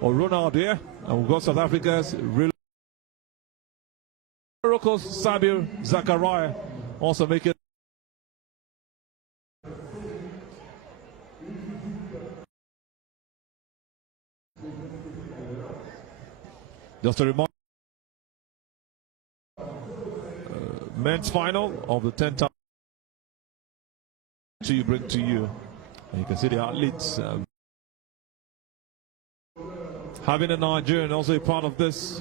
or Ronald here. And we've got South Africa's Morocco's Sabir Zakaria also making. Just a reminder, men's final of the 10,000 to bring to you. And you can see the athletes having a Nigerian also a part of this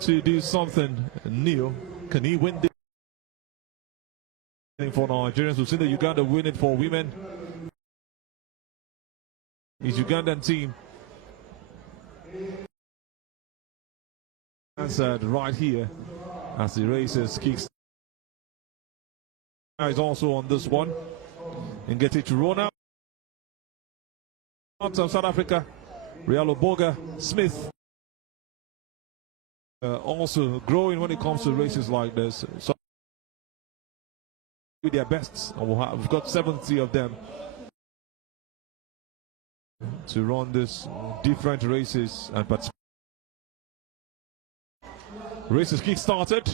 to do something new. Can he win this for Nigerians? We've seen the Uganda win it for women. His Ugandan team answered right here as the races kicks. Is also on this one and get it to Rona. Out of South Africa, Real Oboga Smith also growing when it comes to races like this. So with their best, and we've got 70 of them to run this different races and participate. Races kick started.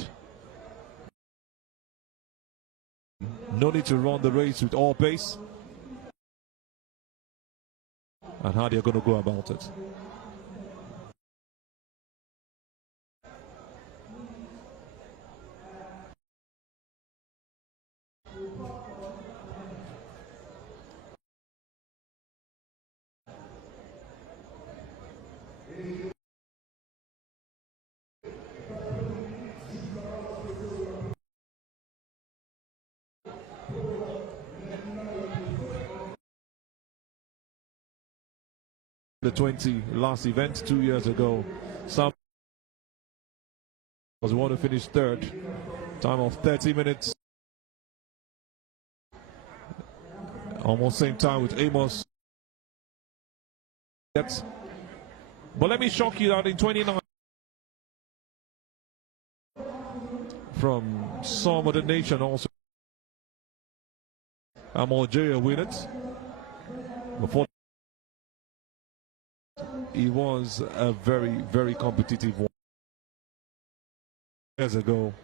No need to run the race with all pace. And how they're going to go about it. The 20 last event 2 years ago. Some was want to finish third. Time of 30 minutes. Almost same time with Amos. But let me shock you that in 29 from some other nation also. Algeria win it. Before it was a very, very competitive one. Years ago,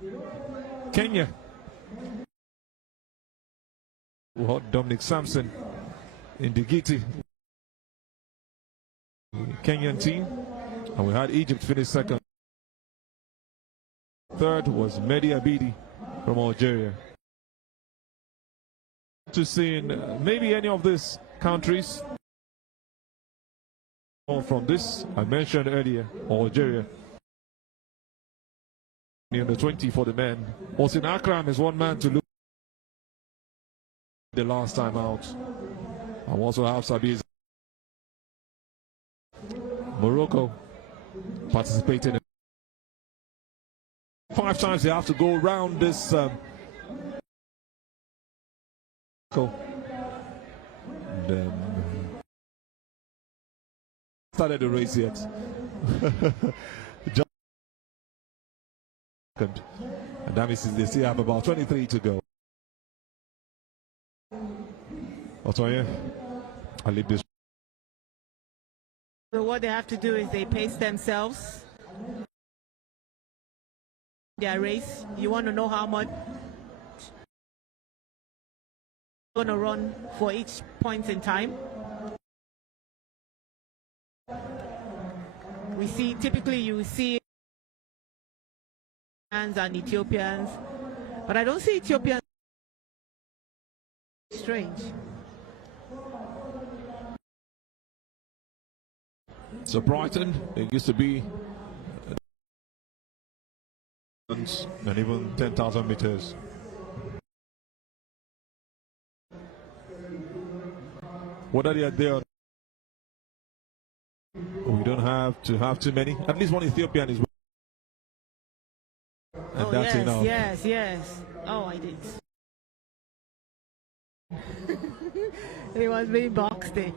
Kenya, we had Dominic Sampson in the Giti Kenyan team, and we had Egypt finish second. Third was Mehdi Abidi from Algeria. To seeing maybe any of these countries from this I mentioned earlier, Algeria. In the 20 for the men. Hossein Akram is one man to look the last time out. I also have Sabir. Morocco participating in 5 times. They have to go around this and started the race yet. And that means they still have about 23 to go. Otoye, I'll leave this. So what they have to do is they pace themselves. Their race, you want to know how much you're going to run for each point in time. We see, typically you see and Ethiopians, but I don't see Ethiopians. Strange. So Brighton, it used to be and even 10,000 meters. What are they there? We don't have to have too many. At least one Ethiopian is. And oh, that's yes, enough. Yes, yes. Oh, I did. It was being boxed in.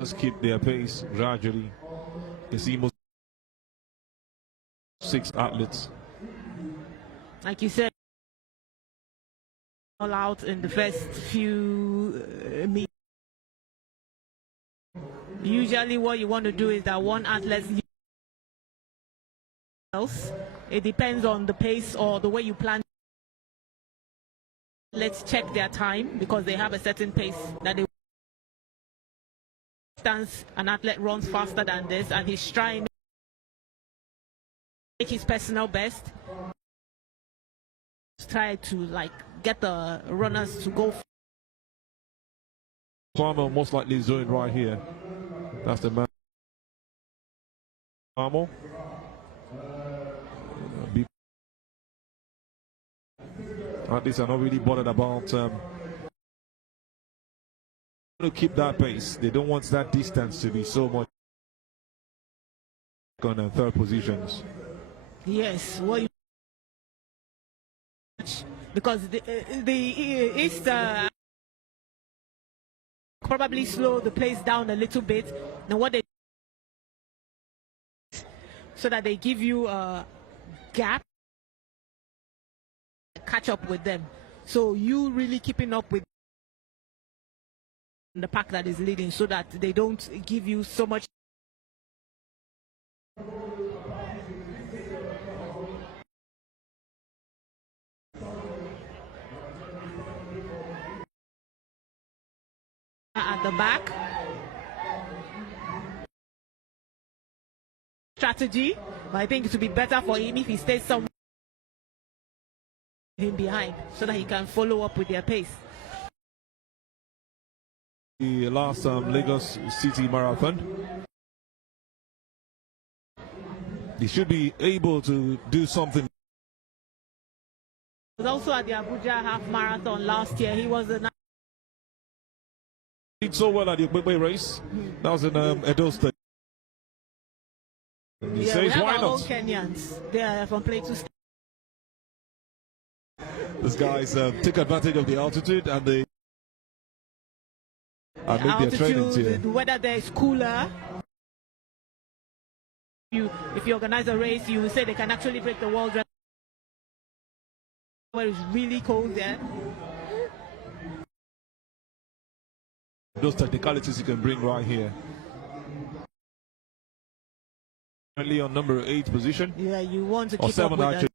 Just keep their pace gradually. You see most 6 athletes. Like you said. all out in the first few meters. Usually what you want to do is that one athlete else. It depends on the pace or the way you plan. Let's check their time because they have a certain pace that they distance. An athlete runs faster than this and he's trying to make his personal best. Try to like get the runners to go. Farmer most likely is doing right here. That's the man. Farmer. At least I'm not really bothered about to keep that pace. They don't want that distance to be so much on the third positions. Yes, what you because the East probably slow the pace down a little bit. Now what they so that they give you a gap, catch up with them. So you really keeping up with the pack that is leading, so that they don't give you so much. At the back. Strategy, but I think it would be better for him if he stays somewhere behind so that he can follow up with their pace. The last Lagos City Marathon, he should be able to do something. He was also at the Abuja half marathon last year. He was a did so well at the Abeokuta race. That was in Edo State. He says, we why have our own not? Kenyans. They are from Plateau State. These guys take advantage of the altitude and they make their trainings here. The weather there is cooler. If you organize a race, you will say they can actually break the world record where it's really cold there. Those technicalities you can bring right here. Currently on number 8 position. Yeah, you want to or keep 7 up with actually.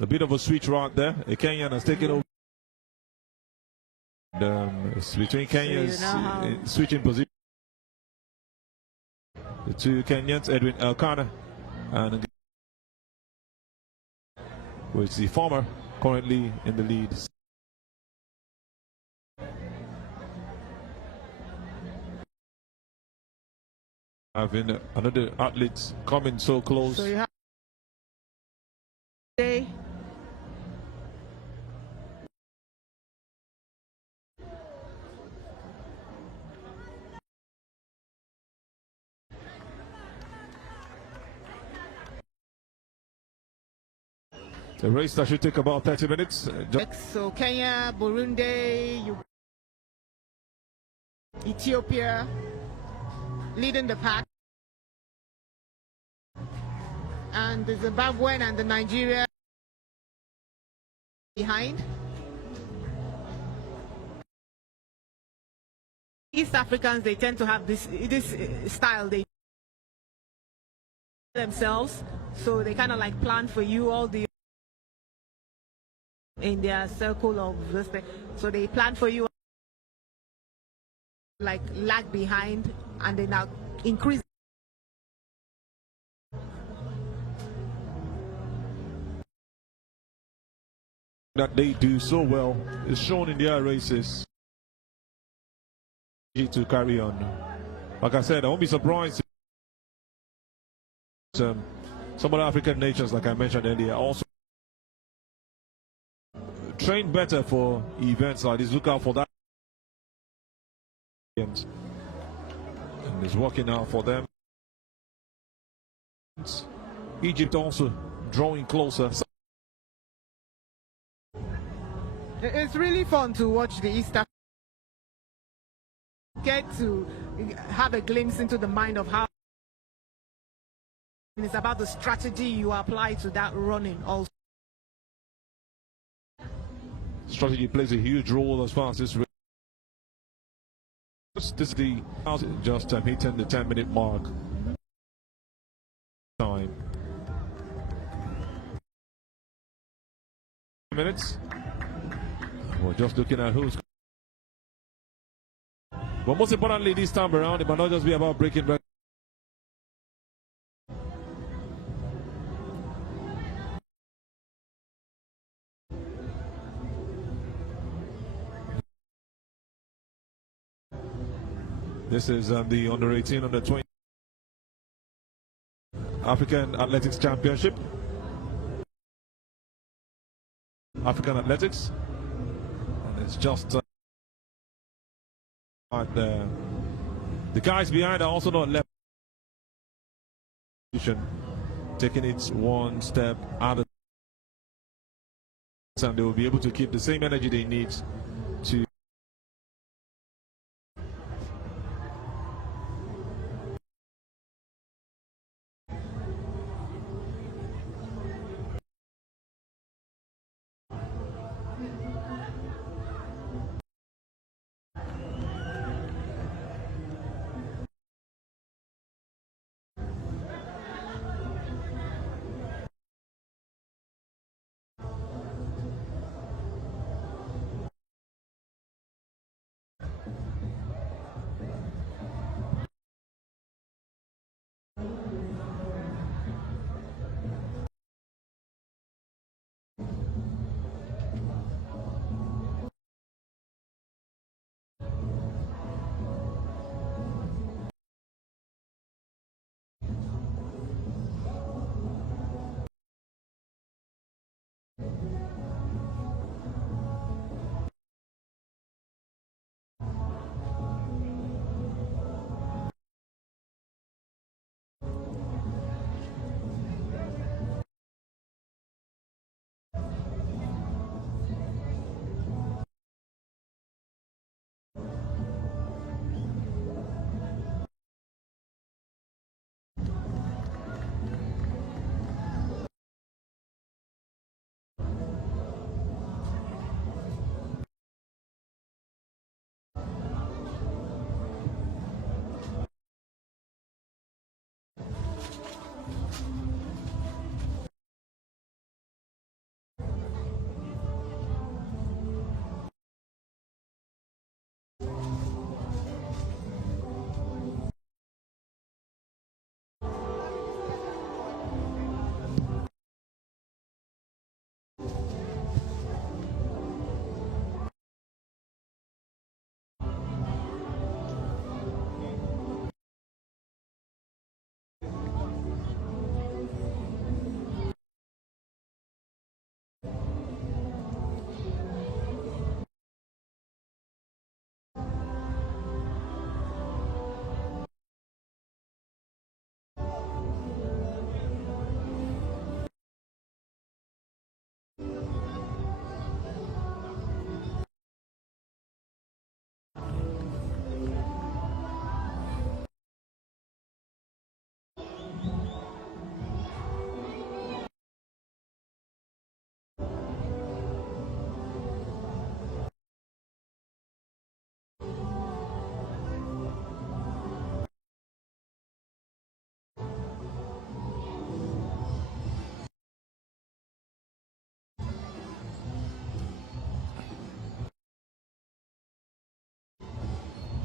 A bit of a switch right there. A Kenyan has taken over. And, it's between Kenyans switching position. The two Kenyans, Edwin Elkanah and with the former currently in the lead. Having another athlete coming so close. So you have today. The race that should take about 30 minutes. So Kenya, Burundi, Ethiopia leading the pack, and the Zimbabwean and the Nigeria behind. East Africans, they tend to have this style they themselves, so they kind of like plan for you all the in their circle of this thing. So they plan for you, like lag behind, and they now increase. That they do so well is shown in their races to carry on. Like I said, I won't be surprised if some other African nations, like I mentioned earlier, also train better for events like this. Look out for that. And it's working out for them. Egypt also drawing closer. It's really fun to watch the East African. Get to have a glimpse into the mind of how it's about the strategy you apply to that running also. strategy plays a huge role as far as this. This is the just hitting the 10-minute mark. Time. Minutes. We're just looking at who's. But most importantly, this time around, it might not just be about breaking records. This is the under 18, under 20 African Athletics Championship. African Athletics. And it's just the guys behind are also not left. Taking it one step out of, and they will be able to keep the same energy they need to.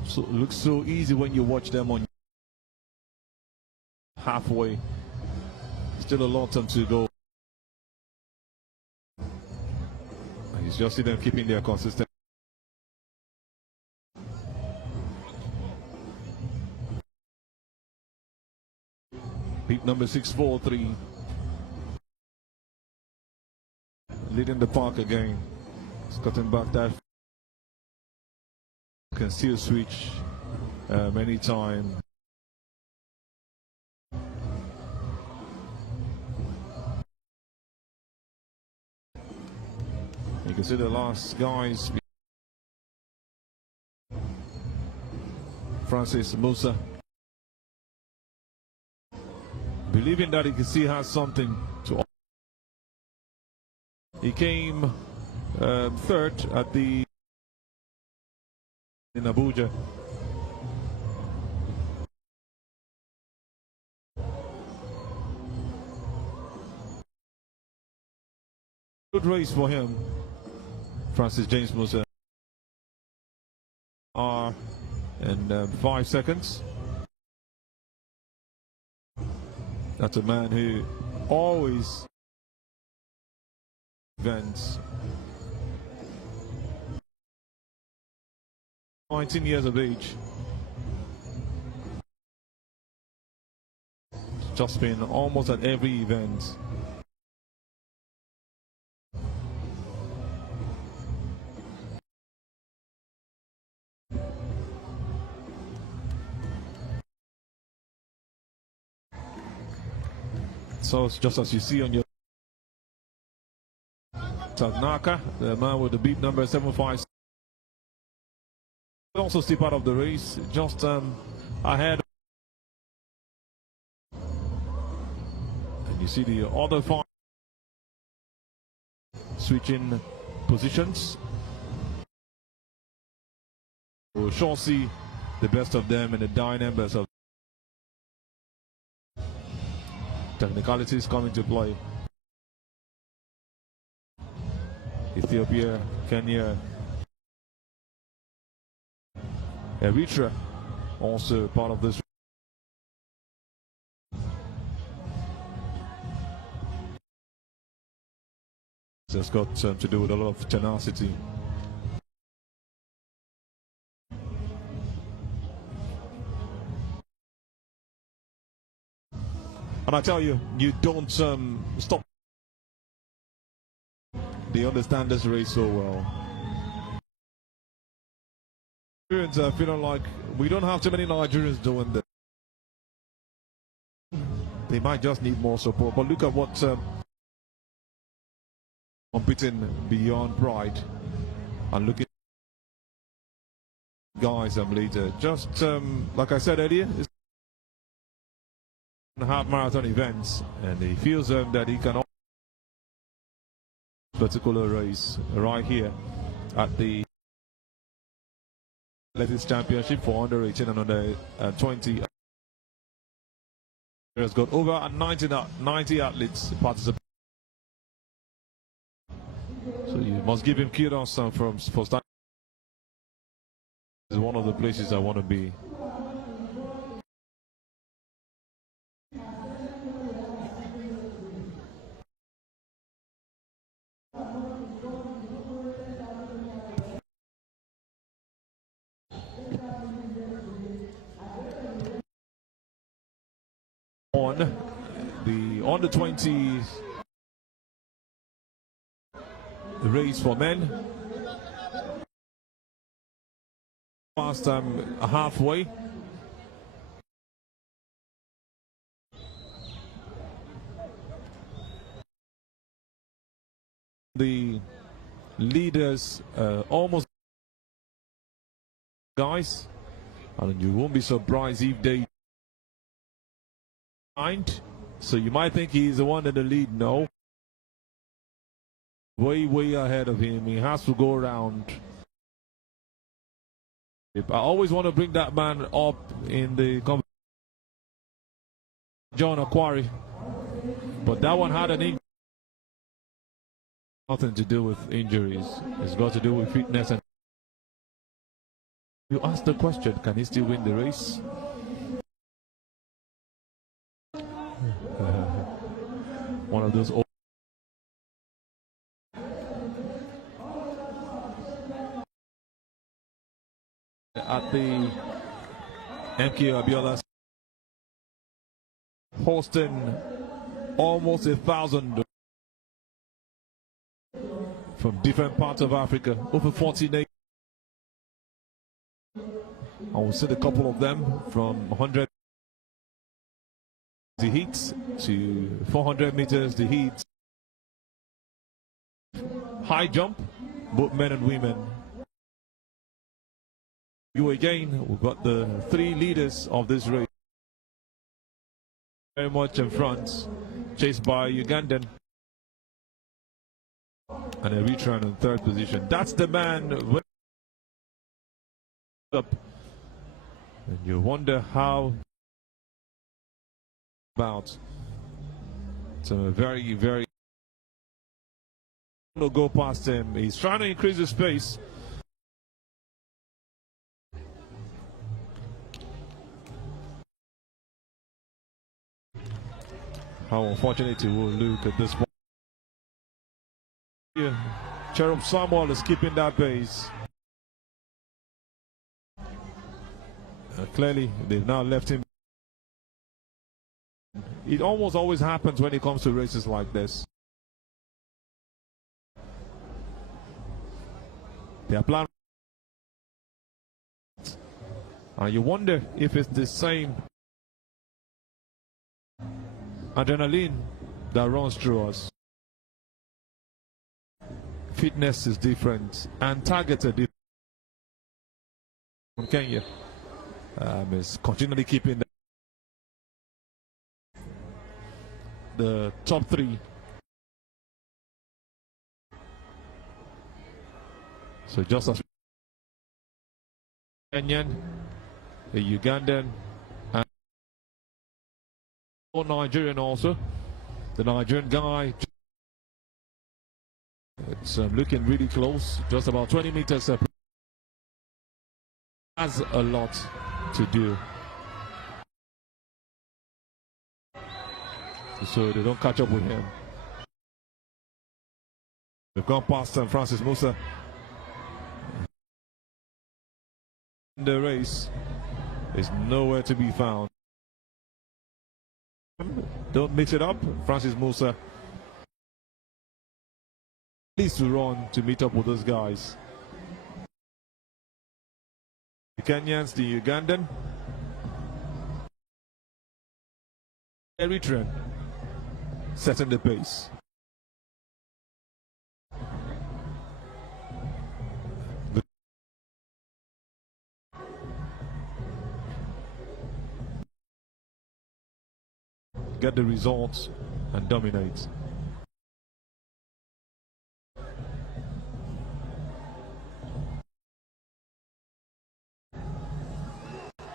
So it looks so easy when you watch them on halfway. Still a long time to go. And you just see them keeping their consistent. Peak number 643. Leading the park again. It's cutting back that. Can still switch many times. You can see the last guys. Francis Musa, believing that he can see has something to offer. He came third at the in Abuja. Good race for him, Francis James Musa. And 5 seconds. That's a man who always events. 19 years of age. Just been almost at every event. So it's just as you see on your Tagnaka, the man with the beat number 75, also step out of the race, just ahead. And you see the other 5 switching positions. We'll sure see the best of them and the dynamics of technicalities coming to play. Ethiopia, Kenya, Eritrea also part of this. It's got to do with a lot of tenacity. And I tell you, you don't stop. They understand this race so well. Nigerians are feeling like we don't have too many Nigerians doing this. They might just need more support. But look at what competing beyond pride and looking guys later. Just like I said earlier, it's half marathon events, and he feels that he can particular race right here at the Athletics Championship for under 18 and under 20. Has got over 90 athletes participating. So you must give him kudos for starting. This is one of the places I want to be. On the under 20 race for men, past halfway. The leaders almost guys, and you won't be surprised if they. So you might think he's the one in the lead. No, way ahead of him. He has to go around. I always want to bring that man up in the John Aquari, but that one had an nothing to do with injuries. It's got to do with fitness. And you ask the question, can he still win the race? One of those old at the MK Abiola, hosting almost 1,000 from different parts of Africa, over 40 nations. I will send a couple of them from 100 the heats to 400 meters the heats, high jump, both men and women. You again, we've got the 3 leaders of this race very much in front, chased by Ugandan And Eritrean in third position. That's the man up. And you wonder how about. It's a very, very go past him. He's trying to increase his pace. How unfortunate it will look at this point. Yeah. Cherub Samuel is keeping that pace. Clearly, they've now left him. It almost always happens when it comes to races like this. They are planning. And you wonder if it's the same adrenaline that runs through us. Fitness is different and targets are different. From Kenya is continually keeping the top three. So just as Kenyan, a Ugandan, and Nigerian also. The Nigerian guy, it's looking really close, just about 20 meters separate. Has a lot to do, so they don't catch up with him. They've gone past Francis Musa. The race is nowhere to be found. Don't mix it up. Francis Musa needs to run to meet up with those guys. The Kenyans, the Ugandan, Eritrean, setting the pace. Get the results and dominate.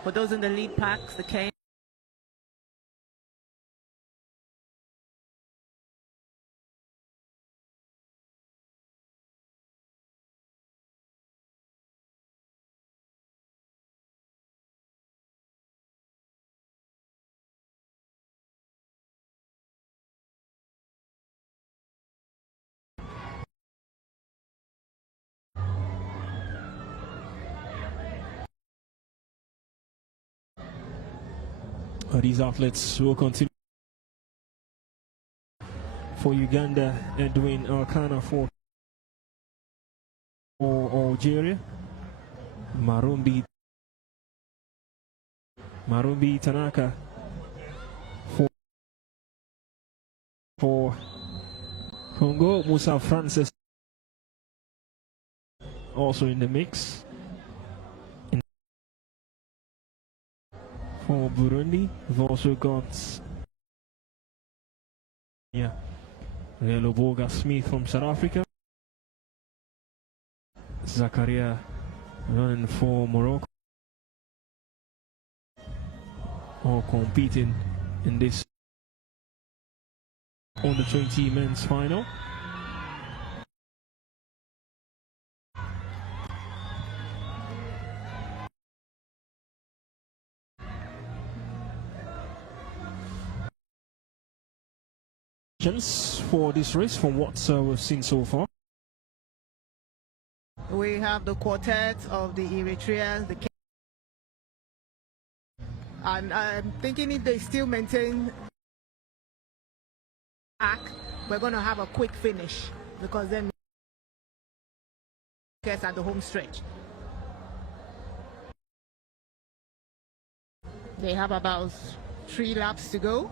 For those in the lead packs, the K. These athletes will continue. For Uganda, Edwin Alkana for Algeria. Marumbi Tanaka for Congo. Musa Francis also in the mix. For Burundi, we've also got Leloboga Smith from South Africa. Zakaria running for Morocco. All competing in this under 20 men's final. For this race from what we've seen so far? We have the quartet of the Eritreans, and I'm thinking if they still maintain back, we're going to have a quick finish, because then gets at the home stretch. They have about 3 laps to go.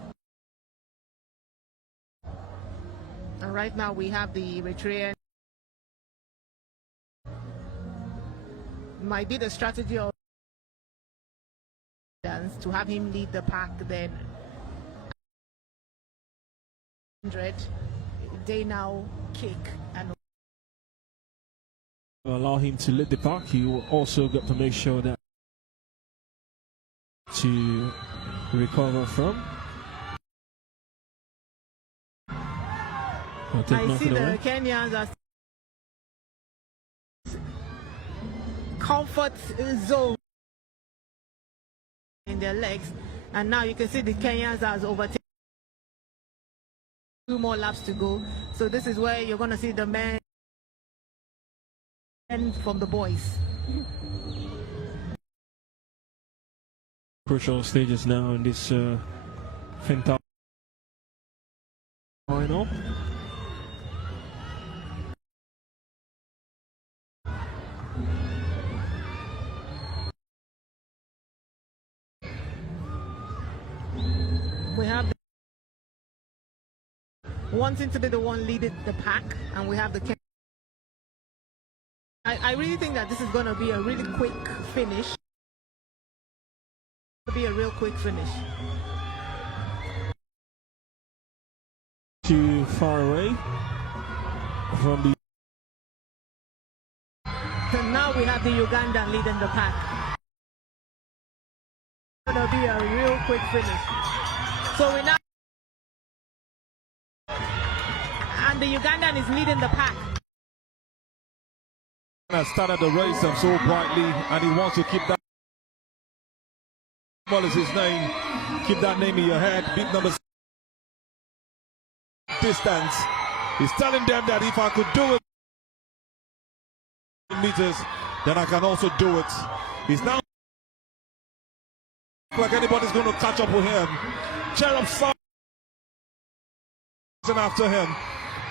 And right now we have the Eritrean. Might be the strategy of to have him lead the pack, then 100 they now kick and allow him to lead the pack. He will also got to make sure that to recover from. I see the Kenyans as comfort zone in their legs, and now you can see the Kenyans has overtaken. 2 more laps to go, so this is where you're going to see the men from the boys. Crucial stages now in this fantastic final. We have wanting to be the one leading the pack, and we have the I really think that this is going to be a really quick finish. It'll be a real quick finish. Too far away from the. So now we have the Ugandan leading the pack. It's going to be a real quick finish. So we now, and the Ugandan is leading the pack. Has started the race so brightly, and he wants to keep that. What is his name? Keep that name in your head. Big number distance. He's telling them that if I could do it meters, then I can also do it. He's now like anybody's going to catch up with him. Cherub Sam after him,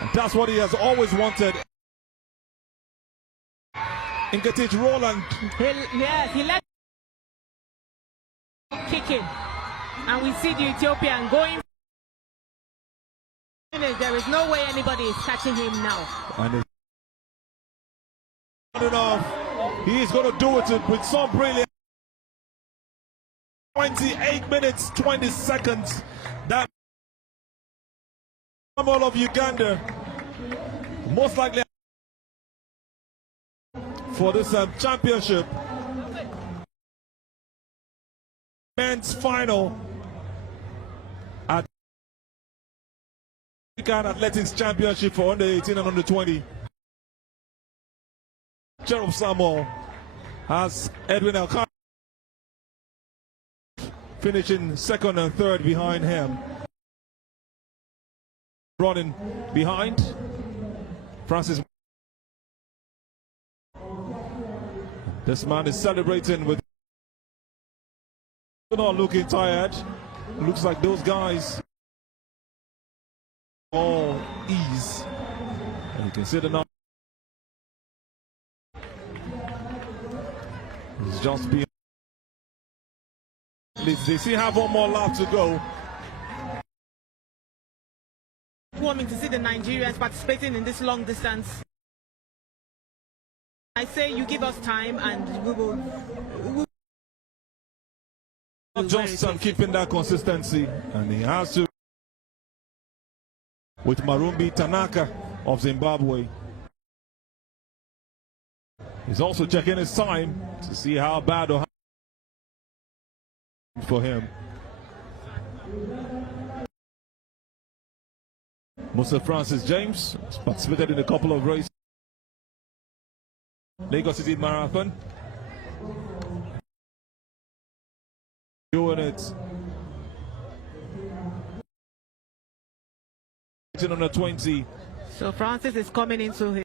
and that's what he has always wanted. Ingetich Roland. He let kicking, and we see the Ethiopian going. There is no way anybody is catching him now. And it's not enough. He is going to do it with some brilliance. 28 minutes, 20 seconds. That all of Uganda, most likely for this championship. Men's final at African Athletics Championship for under 18 and under 20. Cherub Samuel has Edwin Elkan finishing second and third behind him. Running behind Francis. This man is celebrating with not looking tired. Looks like those guys all ease. And you can see the number. It's just being. They still have one more lap to go. Warming to see the Nigerians participating in this long distance. I say you give us time and we will just keeping that consistency, and he has to with Marumbi Tanaka of Zimbabwe. He's also checking his time to see how bad or how for him. Musa Francis James has participated in a couple of races. Lagos City Marathon. Doing it. On the 20. So Francis is coming into his,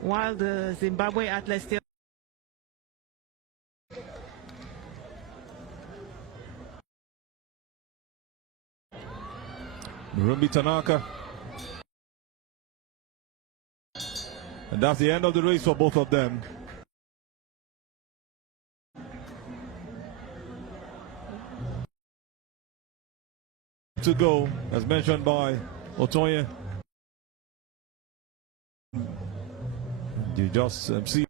while the Zimbabwe athletes still. Rumbi Tanaka. And that's the end of the race for both of them. To go, as mentioned by Otoye. You just see